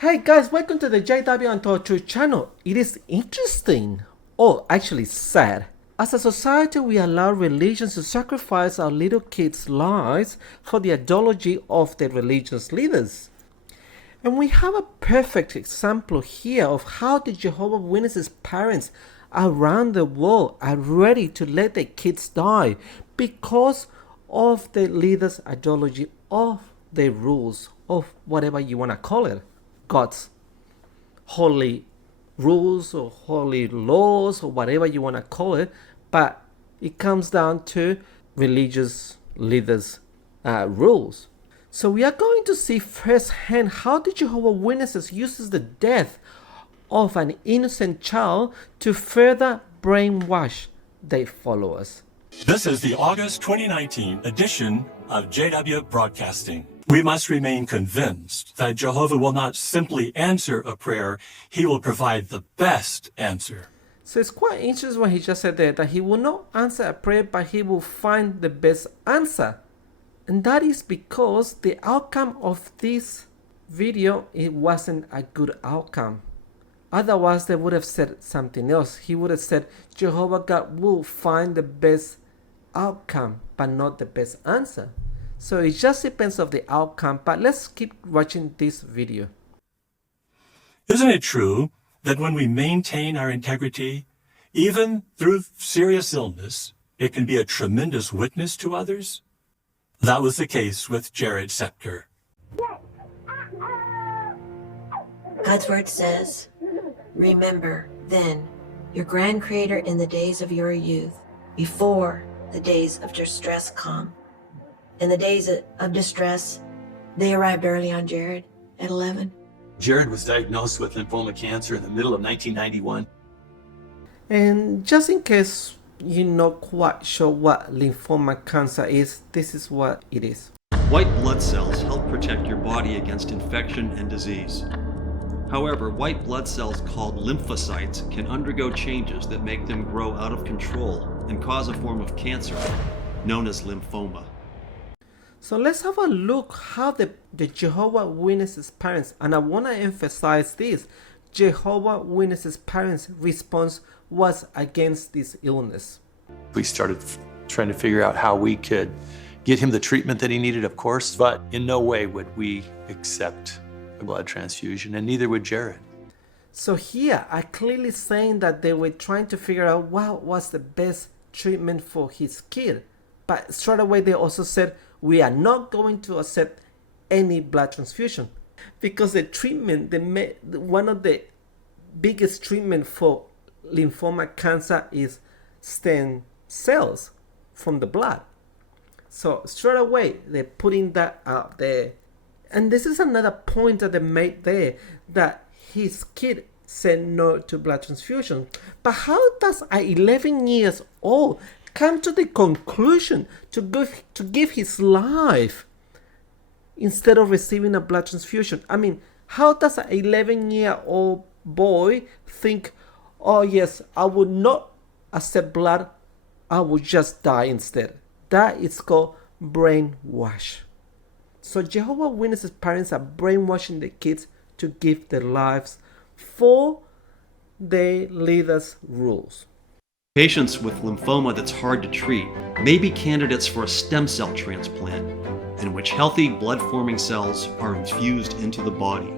Hey guys, welcome to the JW Untold Truth channel. It is interesting, or actually sad. As a society, we allow religions to sacrifice our little kids' lives for the ideology of their religious leaders. And we have a perfect example here of how the Jehovah's Witnesses parents around the world are ready to let their kids die because of the leaders' ideology of their rules, of whatever you want to call it. God's holy rules or holy laws or whatever you want to call it, but it comes down to religious leaders' rules. So we are going to see firsthand how the Jehovah's Witnesses uses the death of an innocent child to further brainwash their followers. This is the August 2019 edition of JW Broadcasting. We must remain convinced that Jehovah will not simply answer a prayer, he will provide the best answer. So it's quite interesting what he just said there, that he will not answer a prayer, but he will find the best answer. And that is because the outcome of this video, it wasn't a good outcome. Otherwise, they would have said something else. He would have said, Jehovah God will find the best outcome, but not the best answer. So it just depends on the outcome, but let's keep watching this video. Isn't it true that when we maintain our integrity, even through serious illness, it can be a tremendous witness to others? That was the case with Jarod Septer. God's word says, remember then your grand creator in the days of your youth, before the days of distress come. In the days of distress, they arrived early on Jarod at 11. Jarod was diagnosed with lymphoma cancer in the middle of 1991. And just in case you're not quite sure what lymphoma cancer is, this is what it is. White blood cells help protect your body against infection and disease. However, white blood cells called lymphocytes can undergo changes that make them grow out of control and cause a form of cancer known as lymphoma. So let's have a look how the Jehovah's Witnesses parents, and I want to emphasize this, Jehovah's Witnesses parents' response was against this illness. We started trying to figure out how we could get him the treatment that he needed, of course, but in no way would we accept a blood transfusion, and neither would Jarod. So here, I clearly saying that they were trying to figure out what was the best treatment for his kid. But straight away, they also said, we are not going to accept any blood transfusion. Because the treatment, one of the biggest treatment for lymphoma cancer is stem cells from the blood. So straight away, they're putting that out there. And this is another point that they made there, that his kid said no to blood transfusion. But how does an 11 years old come to the conclusion to give his life instead of receiving a blood transfusion? I mean, how does an 11-year-old boy think, oh yes, I would not accept blood, I would just die instead? That is called brainwash. So Jehovah's Witnesses parents are brainwashing the kids to give their lives for their leaders' rules. Patients with lymphoma that's hard to treat may be candidates for a stem cell transplant, in which healthy blood-forming cells are infused into the body.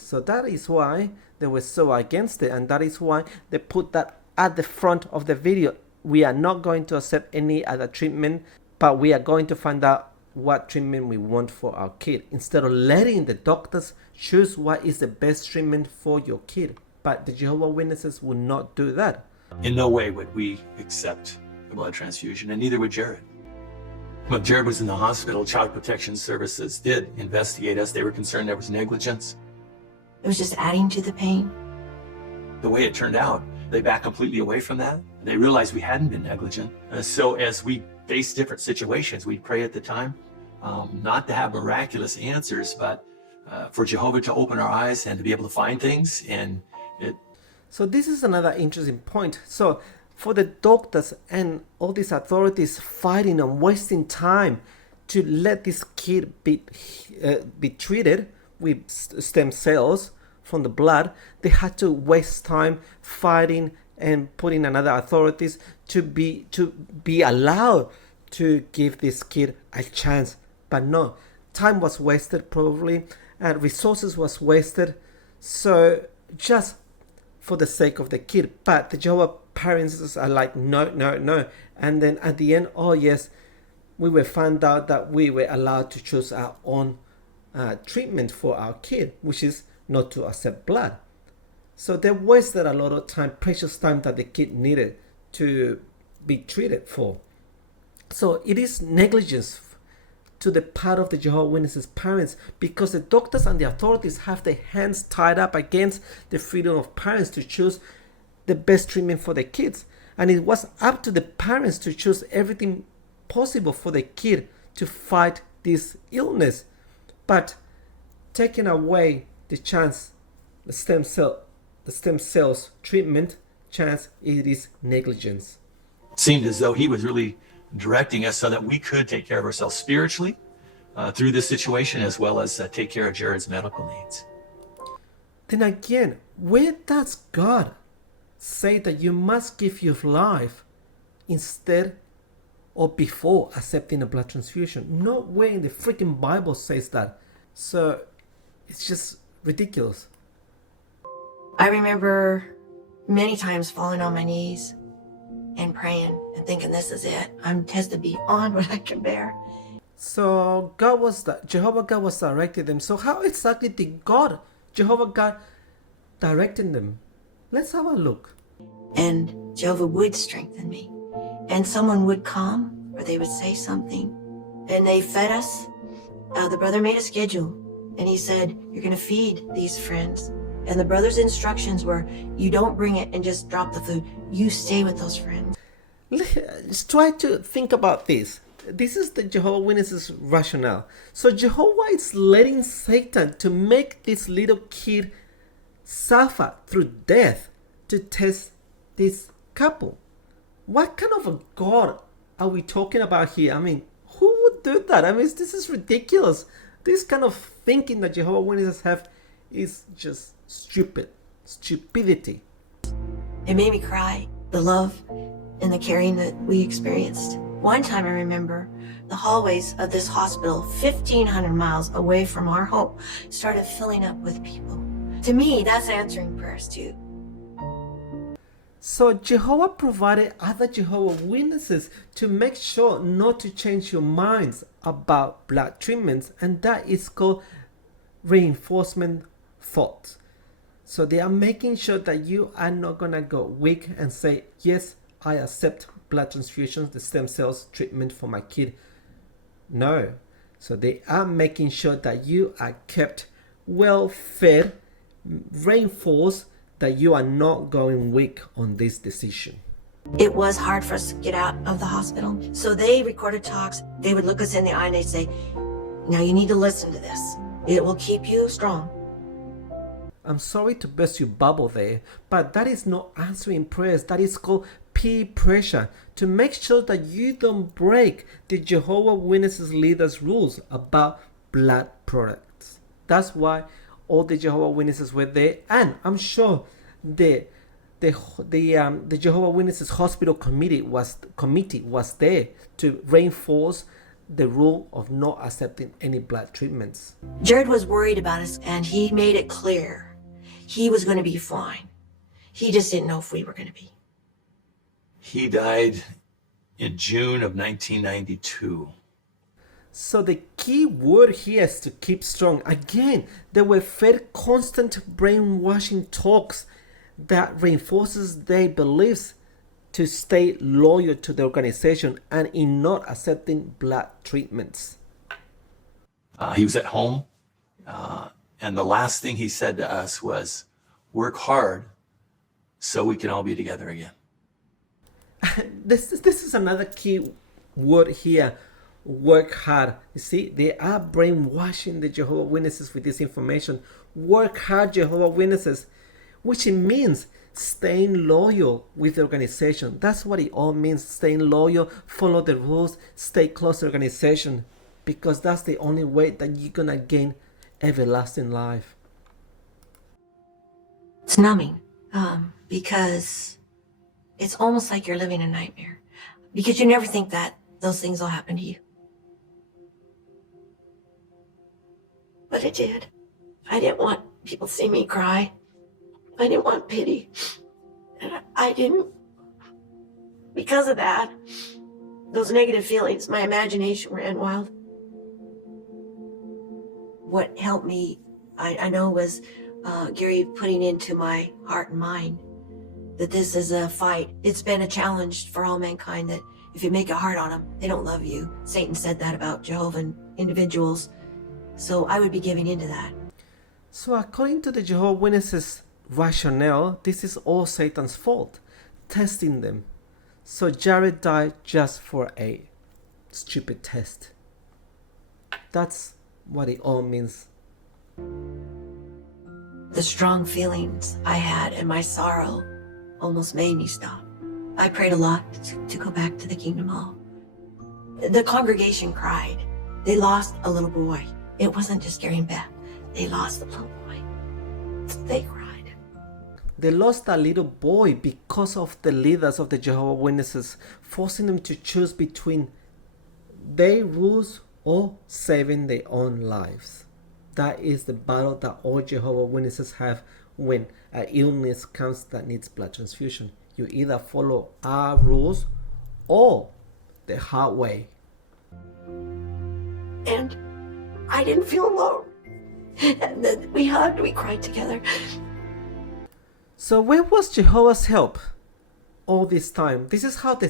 So that is why they were so against it, and that is why they put that at the front of the video. We are not going to accept any other treatment, but we are going to find out what treatment we want for our kid, instead of letting the doctors choose what is the best treatment for your kid. But the Jehovah's Witnesses will not do that. In no way would we accept a blood transfusion, and neither would Jarod. When Jarod was in the hospital, Child Protection Services did investigate us. They were concerned there was negligence. It was just adding to the pain. The way it turned out, they backed completely away from that. They realized we hadn't been negligent. So as we faced different situations, we'd pray at the time, not to have miraculous answers, but for Jehovah to open our eyes and to be able to find things. And So this is another interesting point. So for the doctors and all these authorities fighting and wasting time to let this kid be treated, with stem cells from the blood, they had to waste time fighting and putting another authorities to be allowed to give this kid a chance. But no, time was wasted probably, and resources was wasted, so just for the sake of the kid. But the Jehovah parents are like, no, no, no. And then at the end, oh yes, we were found out that we were allowed to choose our own treatment for our kid, which is not to accept blood. So they wasted a lot of time, precious time that the kid needed to be treated for. So it is negligence to the part of the Jehovah's Witnesses parents, because the doctors and the authorities have their hands tied up against the freedom of parents to choose the best treatment for their kids. And it was up to the parents to choose everything possible for the kid to fight this illness. But taking away the chance, the stem cells treatment chance, it is negligence. It seemed as though he was really directing us so that we could take care of ourselves spiritually through this situation, as well as take care of Jarod's medical needs. Then again, where does God say that you must give your life instead or before accepting a blood transfusion? Nowhere in the freaking Bible says that. So it's just ridiculous. I remember many times falling on my knees and praying and thinking, this is it. I'm tested beyond what I can bear. So Jehovah God was directing them. So how exactly did Jehovah God directing them? Let's have a look. And Jehovah would strengthen me. And someone would come, or they would say something, and they fed us. The brother made a schedule, and he said, you're going to feed these friends. And the brother's instructions were, you don't bring it and just drop the food. You stay with those friends. Let's try to think about this. This is the Jehovah's Witnesses rationale. So Jehovah is letting Satan to make this little kid suffer through death to test this couple. What kind of a God are we talking about here? I mean, who would do that? I mean, this is ridiculous. This kind of thinking that Jehovah's Witnesses have is just stupidity. It made me cry, the love and the caring that we experienced. One time I remember the hallways of this hospital, 1,500 miles away from our home, started filling up with people. To me, that's answering prayers too. So Jehovah provided other Jehovah's Witnesses to make sure not to change your minds about blood treatments, and that is called reinforcement thought. So they are making sure that you are not gonna go weak and say, yes, I accept blood transfusions, the stem cells treatment for my kid. No. So they are making sure that you are kept well fed, reinforced, that you are not going weak on this decision. It was hard for us to get out of the hospital. So they recorded talks. They would look us in the eye and they'd say, now you need to listen to this. It will keep you strong. I'm sorry to burst your bubble there, but that is not answering prayers. That is called peer pressure to make sure that you don't break the Jehovah's Witnesses leaders' rules about blood products. That's why all the Jehovah's Witnesses were there, and I'm sure the Jehovah's Witnesses hospital committee was there to reinforce the rule of not accepting any blood treatments. Jarod was worried about us, and he made it clear he was going to be fine. He just didn't know if we were going to be. He died in June of 1992. So the key word here is to keep strong. Again, they were fed constant brainwashing talks that reinforces their beliefs to stay loyal to the organization and in not accepting blood treatments. He was at home, and the last thing he said to us was, work hard so we can all be together again. This is another key word here. Work hard. You see, they are brainwashing the Jehovah's Witnesses with this information. Work hard, Jehovah's Witnesses, which it means staying loyal with the organization. That's what it all means, staying loyal, follow the rules, stay close to the organization, because that's the only way that you're gonna gain everlasting life. It's numbing, because it's almost like you're living a nightmare, because you never think that those things will happen to you. But it did. I didn't want people to see me cry. I didn't want pity. And I didn't, because of that, those negative feelings, my imagination ran wild. What helped me, I know, was Gary putting into my heart and mind that this is a fight. It's been a challenge for all mankind that if you make it hard on them, they don't love you. Satan said that about Jehovah individuals. So I would be giving into that. So according to the Jehovah's Witnesses rationale, this is all Satan's fault, testing them. So Jarod died just for a stupid test. That's what it all means. The strong feelings I had and my sorrow almost made me stop. I prayed a lot to go back to the Kingdom Hall. The congregation cried. They lost a little boy. It wasn't just Gary and Beth. They lost the little boy. They cried. They lost a little boy because of the leaders of the Jehovah's Witnesses, forcing them to choose between their rules or saving their own lives. That is the battle that all Jehovah's Witnesses have when an illness comes that needs blood transfusion. You either follow our rules or the hard way. And I didn't feel alone. And then we hugged, we cried together. So where was Jehovah's help all this time? This is how the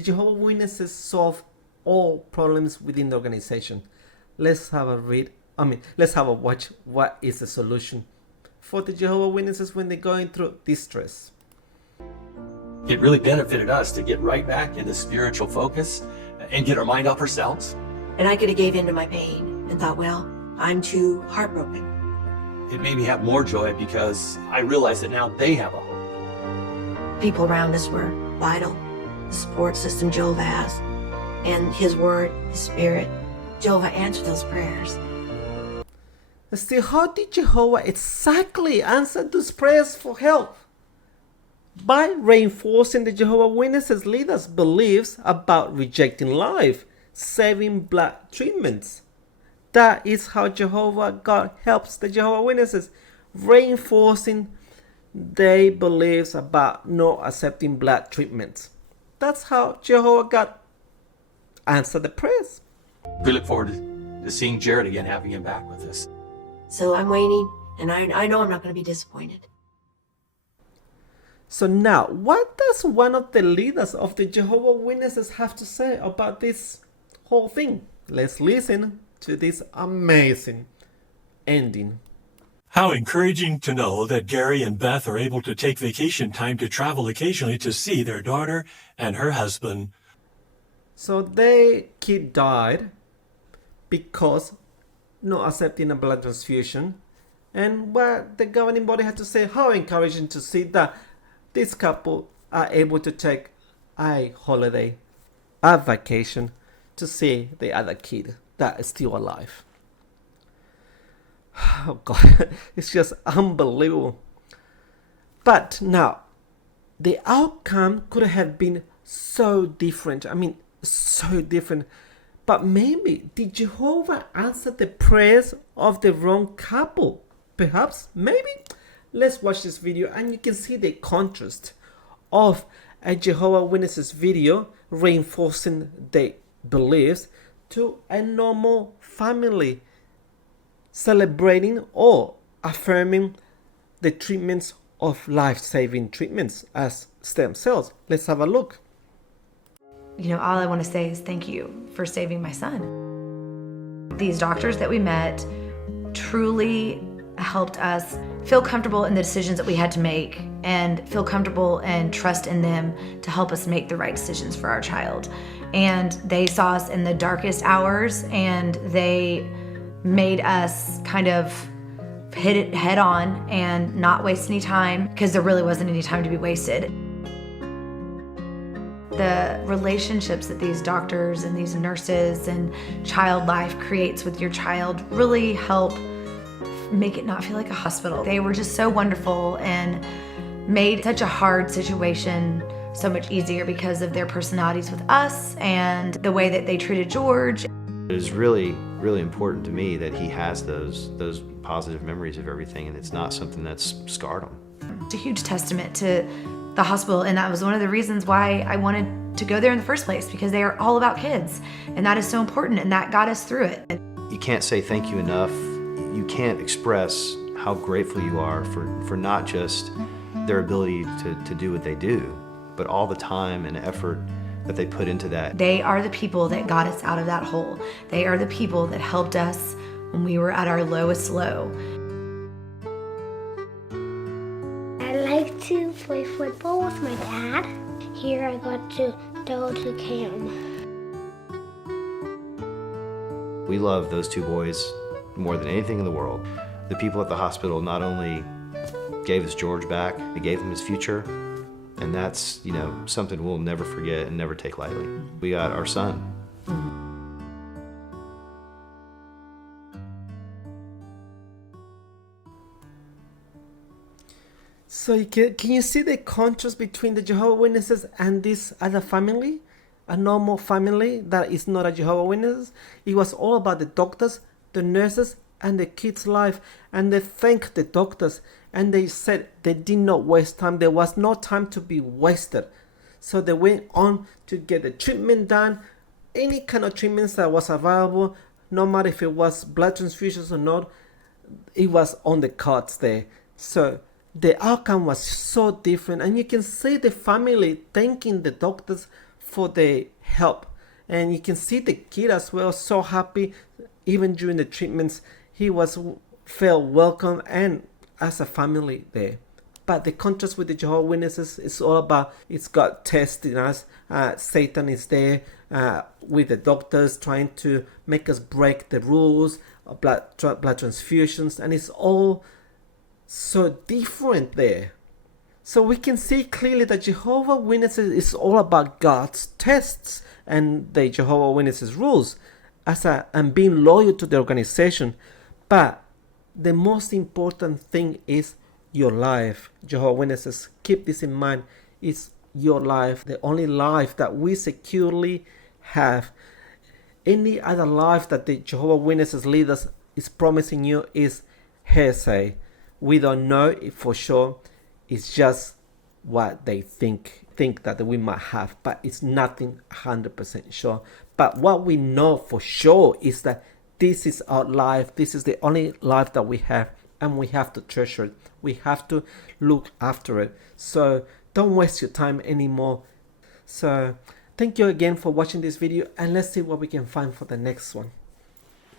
Jehovah's Witnesses solve all problems within the organization. Let's have a watch. What is the solution for the Jehovah's Witnesses when they're going through distress? It really benefited us to get right back into spiritual focus and get our mind off ourselves. And I could have gave in to my pain and thought, well, I'm too heartbroken. It made me have more joy because I realized that now they have a hope. People around us were vital. The support system Jehovah has, and His Word, His Spirit. Jehovah answered those prayers. Still, how did Jehovah exactly answer those prayers for help? By reinforcing the Jehovah's Witnesses leaders' beliefs about rejecting life, saving blood treatments. That is how Jehovah God helps the Jehovah's Witnesses, reinforcing their beliefs about not accepting blood treatments. That's how Jehovah God answered the prayers. We look forward to seeing Jarod again, having him back with us. So I'm waiting, and I know I'm not going to be disappointed. So now, what does one of the leaders of the Jehovah's Witnesses have to say about this whole thing? Let's listen to this amazing ending. How encouraging to know that Gary and Beth are able to take vacation time to travel occasionally to see their daughter and her husband. So their kid died because not accepting a blood transfusion. And what the governing body had to say, how encouraging to see that this couple are able to take a holiday, a vacation, to see the other kid that is still alive. Oh God, it's just unbelievable. But now, the outcome could have been so different. I mean, so different. But maybe did Jehovah answer the prayers of the wrong couple? Perhaps, maybe. Let's watch this video and you can see the contrast of a Jehovah's Witnesses video reinforcing their beliefs to a normal family celebrating or affirming the treatments of life-saving treatments as stem cells. Let's have a look. You know, all I want to say is thank you for saving my son. These doctors that we met truly helped us feel comfortable in the decisions that we had to make and feel comfortable and trust in them to help us make the right decisions for our child. And they saw us in the darkest hours and they made us kind of hit it head on and not waste any time, because there really wasn't any time to be wasted. the relationships that these doctors and these nurses and child life creates with your child really help make it not feel like a hospital. They were just so wonderful and made such a hard situation so much easier because of their personalities with us and the way that they treated George. It is really, really important to me that he has those positive memories of everything, and it's not something that's scarred him. It's a huge testament to the hospital, and that was one of the reasons why I wanted to go there in the first place, because they are all about kids, and that is so important, and that got us through it. You can't say thank you enough. You can't express how grateful you are for not just their ability to do what they do, but all the time and effort that they put into that. They are the people that got us out of that hole. They are the people that helped us when we were at our lowest low. I like to play football with my dad. Here I got to go to camp. We love those two boys more than anything in the world. The people at the hospital not only gave us George back, they gave him his future, and that's, something we'll never forget and never take lightly. We got our son. So can you see the contrast between the Jehovah's Witnesses and this other family? A normal family that is not a Jehovah's Witnesses? It was all about the doctors, the nurses, and the kids' life. And they thanked the doctors. And they said they did not waste time. There was no time to be wasted. So they went on to get the treatment done. Any kind of treatments that was available, no matter if it was blood transfusions or not, it was on the cards there. So the outcome was so different. And you can see the family thanking the doctors for their help. And you can see the kid as well, so happy. Even during the treatments, he felt welcome and as a family there. But the contrast with the Jehovah's Witnesses is all about, it's got testing us. Satan is there with the doctors trying to make us break the rules, blood transfusions, and it's all so different there. So we can see clearly that Jehovah's Witnesses is all about God's tests and the Jehovah's Witnesses rules and being loyal to the organization. But the most important thing is your life. Jehovah's Witnesses, keep this in mind, is your life, the only life that we securely have. Any other life that the Jehovah's Witnesses leaders is promising you is hearsay. We don't know it for sure. It's just what they think that we might have, but it's nothing 100% sure. But what we know for sure is that this is our life. This is the only life that we have, and we have to treasure it. We have to look after it. So don't waste your time anymore. So thank you again for watching this video, and let's see what we can find for the next one.